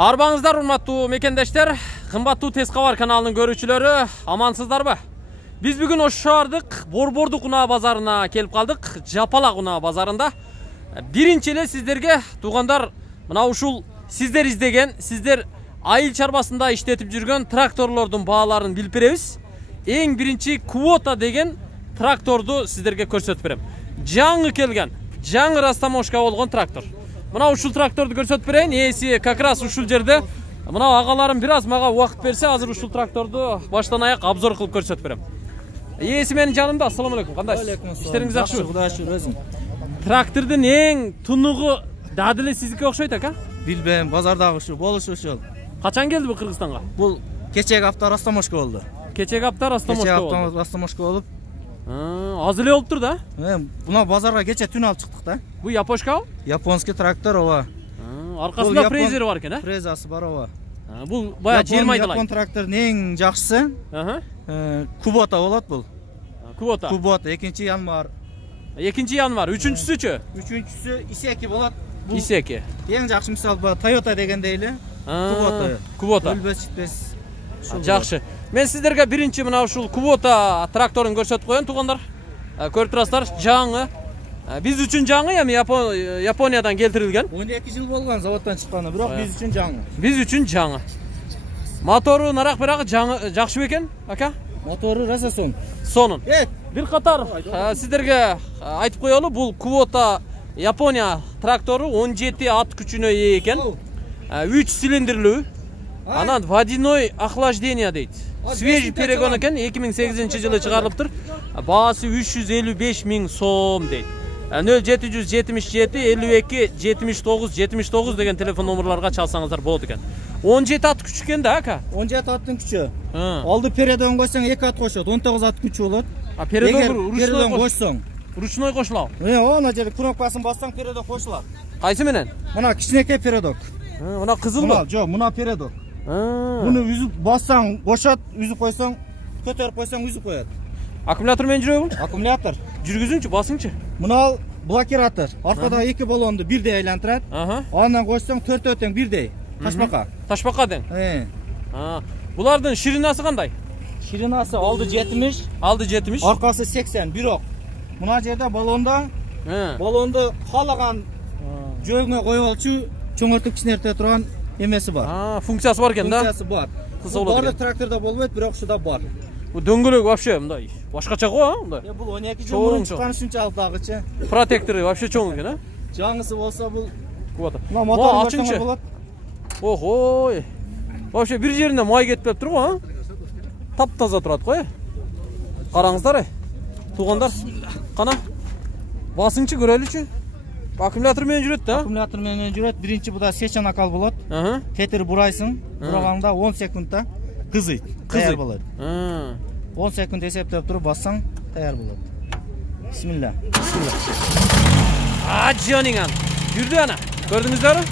Арбаңыздар, урматтуу мекендештер, кымбаттуу Тез кабар каналынын көрүүчүлөрү, амансыздарбы? Биз бүгүн ош шаардык Борбордук унаа базарына келип калдык. Жапалак унаа базарында. Биринчи эле сиздерге туугандар, мына ушул сиздер издеген, сиздер айыл чарбасында иштетип жүргөн тракторлордун бааларын билип беребиз. Эң биринчи Kubota деген тракторду сиздерге көрсөтүп берем. Жаңы келген, жаңы растамошка болгон трактор. Мына ушул тракторду көрсөтүп берейин. Ээси как раз ушул жерде. Мына агаларым бир аз мага убакыт берсе, азыр ушул тракторду баштан аяк обзор кылып көрсөтүп берем. Ээси менин жанымда. Ассаламу алейкум. Кандайсыз? Иштериңиз жакшыбы? Кудайга шүгүр, өзүң. Трактордун эң тунугу дады эле сиздики окшойт ака? Билбейм, базардагы ушу, болушу ушул. Качан келди бу Кыргызстанга? Бул кечеги апта растамошка болду. Кечеги апта растамошка болду. Кечеги апта растамошка болуп. Аз эле болуптур да? Буна базарга кече түн алып чыктык да. Бу япошкабы? Японский трактор ооба. Аркасында фрезери бар экен, а? Фрезасы бар ооба. Бул бая жер майдалайт. Япон трактордун эң жакшысы Kubota болот бул. Kubota, 2-январ. 2-январ, үчүнчүсүчү? Үчүнчүсү Исеки болот. Исеки. Эң жакшы мисал бу Toyota дегендей эле. Kubota. Өлбөс ичпес. Жакшы. Мен сиздерге биринчи мына ушул Kubota тракторун көрсөтүп коеюн, туугандар. Көрүп турасыздар, жаңы. Биз үчүн жаңы, эми Япониядан келтирилген. 12 жыл болгон заводдон чыкканы, бирок биз үчүн жаңы. Биз үчүн жаңы. Мотору нарак бирагы жакшы бекен, ака? Мотору Rasason. Сонун. Бир катар сиздерге айтып коелу, бул Kubota Япония трактору 17 ат күчүнө ээ экен. 3 цилиндрлүү. Анан водяной охлаждение дейт. Свежий перегон экен, 2008-жылы чыгарылыптыр. Баасы 355 000 сом дейт. 0777 52 79 79 деген телефон номерларга чалсаңыздар болот экен. 17 ат күч экен да, ака? 17 аттын күчү. Алды передон койсоң 2 ат кошот, 19 ат күчү болот. Передон кошсоң, ручной кошулат. Ана жерде кнопкасын бассаң передок кошулат. Кайсы менен? Мына кичинекей передок. Мына кызылбы? Жок, мына передок. Буну үзүп бассаң кошот, үзүп койсоң, көтөрүп койсоң үзүп коет. Аккумулятор менен жүрөбү? Аккумулятор. Жүргүзүңчү, басыңчы. Мына блокиратор. Аркада 2 баллонду бирдей айлантырат. Андан койсоң 4 тең бирдей. Ташбака. Ташбака тең. Булардын ширинасы кандай? Ширинасы алды 70. Алды 70. Аркасы 80. Бирок мына жерде баллонду каалаган жөгүңө коюп алчу, чоңортуп кичинерте турган эмеси бар. Функциясы бар экен да? Функциясы бар. Бардык трактордо болбойт, бирок ушуда бар. Бу дөңгөлөк вообще мындай башкача го, мындай. Бул 12 жыл мурун чыккан үчүнчү дагычы. Протектору вообще чоң экен, а? Жаңысы болсо бул Kubota. Мына мотор ачыңчы болот. Охой. Вообще бир жеринде май кетпеп тур го, а? Таптаза турат го, Караңыздар, туугандар. Кана. Басыңчы көрөлүчү. Аккумулятор менен жүрөт да? Аккумулятор менен жүрөт. Биринчи буда сечен акал болот. Тетир бурайсың. Бураганда 10 секундта кызыйт. Таяр болот. 10 секунд эсептеп туруп бассаң, таяр болот. Бисмилла. Ажонingан. Жүрдү ана. Көрдүңүздөрбү?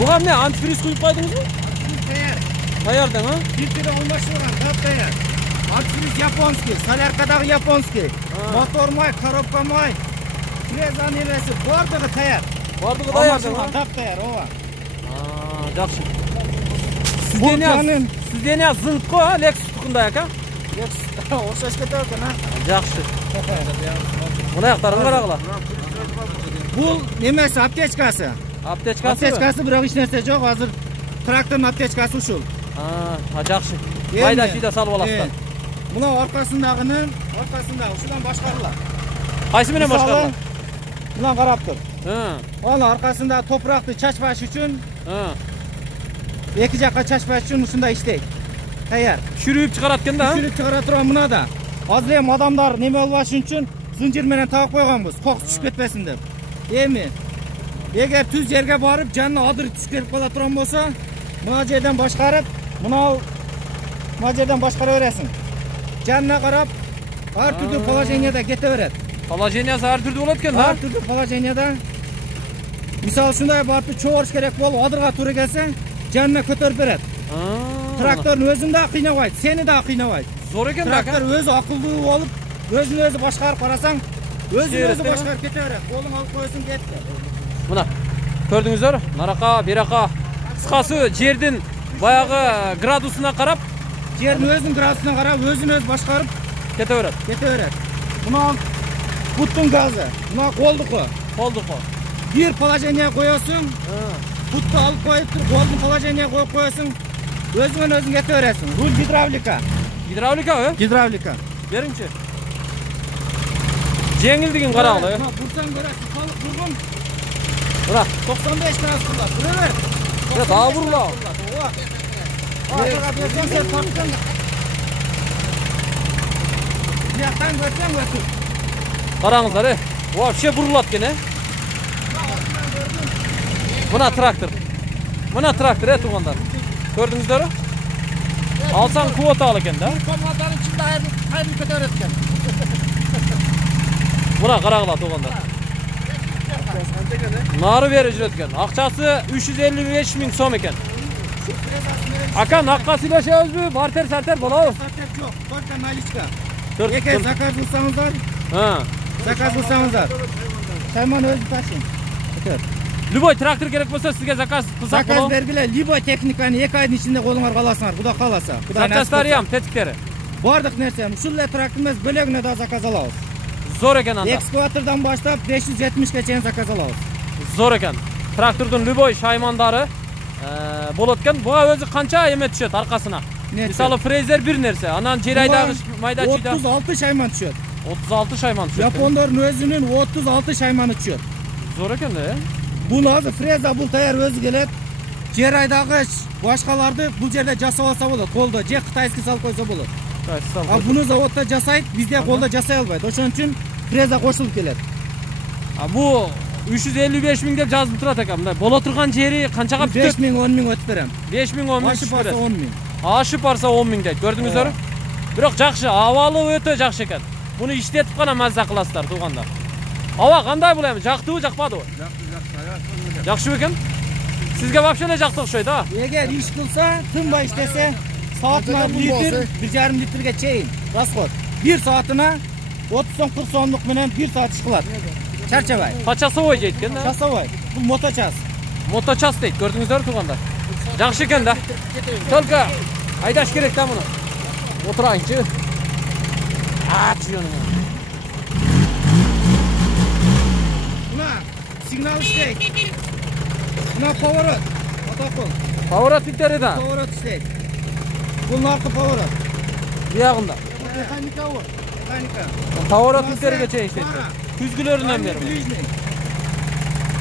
Буга эмне антифриз куюп койдуңузбу? Таяр. Таяр да, Фильтр алмаштырган, таяр. Антифриз японский, соляркадагы японский. Мотор май, коробка май. Фреза нерesi бардыгы таяр. Бардыгы таяр да? Таяр, ооба. Жакшы. Сиздене зыңтко, Lexus тукундай ака? Lexus окшош кетет экен, Жакшы. Мына жактарын карагыла. Бул немеси аптечкасы. Аптечкасы, бирок эч нерсе жок. Азыр трактордун аптечкасы ушул. Жакшы. Майда чийда салып аласыздар. Мына аркасындагынын, ушудан башкарылат. Кайсы менен башкарылат? Мына карап тур. Аны аркасында топуракты чачпаш үчүн, эки жакка чачпаш үчүн ушундай иштейт. Таяр. Шүрүп чыгарат экен да? Шүрүп чыгара турган мына да. Азыр эми адамдар неме болбаш үчүн зынжир менен тагып койгонбуз, кокус түшүп кетпесин деп. Эми эгер түз жерге барып, жанына адыр түшүп келип кала турган болсо, мына жерден башкарып, мына жерден башкара бересиң. Жанына карап, ар түрдүү положенияда кете берет. Положениясы ар түрдүү болот экен да? Ар түрдүү положенияда. Мисалы ушундай барып чогоруш керек болуп, адырга туура келсе, жанына көтөрүп берет. Трактордун өзүн да кыйнабайт, сени да кыйнабайт. Зор экен да? Трактор өзү акылдуу болуп, өзүн өзү башкарып карасаң, өзүн өзү башкарып кете берет. Колуң алып койсоң кетти. Мына. Көрдүңүздөр, нарака, берака. Кыскасы жердин баягы градусуна карап, жердин өзүнүн градусуна карап, өзүн өзү башкарып кете берет. Мына буттун газы, мына колдуку. Bir положение коесуң, бутты алып коюп туруп, колдун положение коюп коесуң, өзүңөн өзүң кете бересиң. Руль гидравлика. Гидравлика. Бериңчи. Жеңилдигин карагыла. Мына бурсаң көрөсүң, калык бургун. Мына 95 градус кылат. Daha burla. Arkaga bersen sen taktın. Yaktan götürsen götür. Karağınızlar вообще burulat gene. Buna traktör. Tuğanlar. Gördünüzler mi? Alsan kvota al eken de. Komandanın içinde hayırlı kötü öğretken. Buna karağıla tuğanlar. Narı verici ötken. Akçası 355 bin som eken. Akan hakkasıyla şey özbü, barter sarter bola. Sarter yok. Только наличка. Eke zakaz bulsanızlar. Zakaz bulsanızlar. Sayman özbü taşıyın. Любой traktör gerek olsa sizge zakaz kılsak Zakaz vergiler. Любой teknikani 2 ayın içinde kolunlar kalasınlar. Bu da kalasa. Zapçastları yam, tetikleri. Bardık nerse. Şulle traktörümüz bölüğüne daha zakaz alalım. Zor eken anda. Ekskavatordan başlayıp 570 geçen zakaz alalım. Zor eken. Traktörün любой şaymandarı bolotken. Buğa özü kança emet düşet arkasına. Misalı frezer bir nerse. Anan ceraydağı maydaçıyda. 36 şayman düşüyor. 36 şayman düşüyor. Japonların özünün 36 şaymanı düşüyor. Zor eken de. Bu lazı freza bul tayar özü gelet. Ceraydağı başkalardı bu yerde jasa olsa olur. Kolda je Xitayski sal koysa olur. Bunu zavodda jasayıp bizde kolda jasay albaydı. Oşun için freza koşulup gelir. Bu 355 bin dep жазып турат экем. Боло турган жери канчага бүтөт? 5 bin 10 bin ötüp berem. 5 bin 10 bin Aşıp barsa 10 bin. Aşıp barsa 10 bin deyт. Көрдүңүздөр? Бирок жакшы, абалы өтө жакшы экен. Буну иштетип гана маза кыласыздар туугандар. Аба кандай бул эми? Жактыбы, жакпадыбы? Жакшы экен. Sizge вообще эле жакты окшойт, а? Eğer iş kılsa, tımba işlese saatine 1,5 litrege çeyin. Расход. 1 saatine 30-40 so'mluk menen 1 saat iş kılar. Çarçabay. Почасовой дейт экен, да? Часовой. Бул моточас. Моточас дейт. Көрдүңүздөр туугандар. Жакшы экен да. Только айдаш керек да муну. Отурайынчы. Чүйөнү. Buna signal işleyik. Buna pоворот. Otokul. Поворот иттери да. Pоворot işleyik. Bunun arka pоворot. Buyagында. Mekanika o. Mekanika. Поворот иттериге чейин иштейт. Күзгүлөрүнөн бери.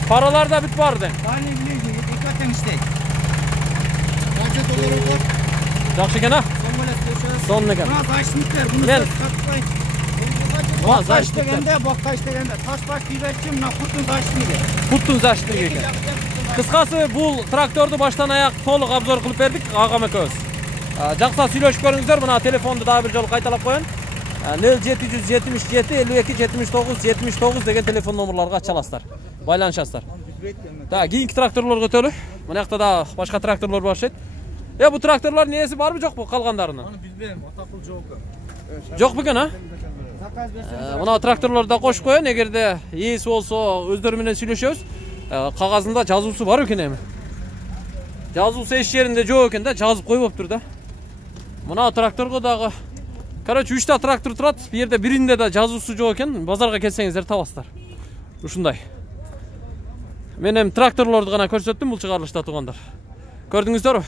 Paralar da bit vardı. Bani bileydi. Dikkatten işleyik. Жакшы экен, а? Сонун экен. Buna zaşlıklar. Bunu Men- satmayın. Ма, Bakka zaşlıklar. işlegende, bakka işlegende. Taş baş kıyvetçi, buna kurtun zaşlığı. Буттун заштыгы экен. Кыскасы бул тракторду баштан аяк толук обзор кылып бердик агам экөөбүз. Жакса сүйлөшүп көрүңүздөр, мына телефонду дагы бир жолу кайталап коеюн. 0777 52 79 79 деген телефон номерларга ача аласыздар. Байланышасыздар. Да, кийинки тракторлорго өтөлү. Мына жакта да башка тракторлор бар окшойт. Bu traktörler niyesi var mı yok mu kalganlarının? Onu bilmem, otakul жоқ. Yok bugün ha? Zakaz versen. Mına traktörleri de koş koyun, eğer de iyisi olsa özleri menен сүйлөшөбүз. Kagazında жазуусу бар экен эми. Жазуусу эч жеринде жок экен да, жазып койбоптур да. Мына тракторго дагы короче 3 та трактор турат. Бу жерде биринде да жазуусу жок экен. Базарга келсеңиздер табасыздар. Ушундай. Мен эми тракторлорду гана көрсөттүм бул чыгарылышта тургандар. Көрдүңүздөрбү?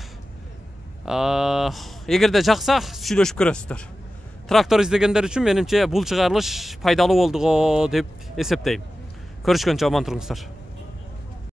Эгерде жакса сүйлөшүп көрөсүздөр. Трактор издегендер үчүн менимче бул чыгарылыш пайдалуу болду деп эсептейм. Көрүшкөнчө аман туруңуздар.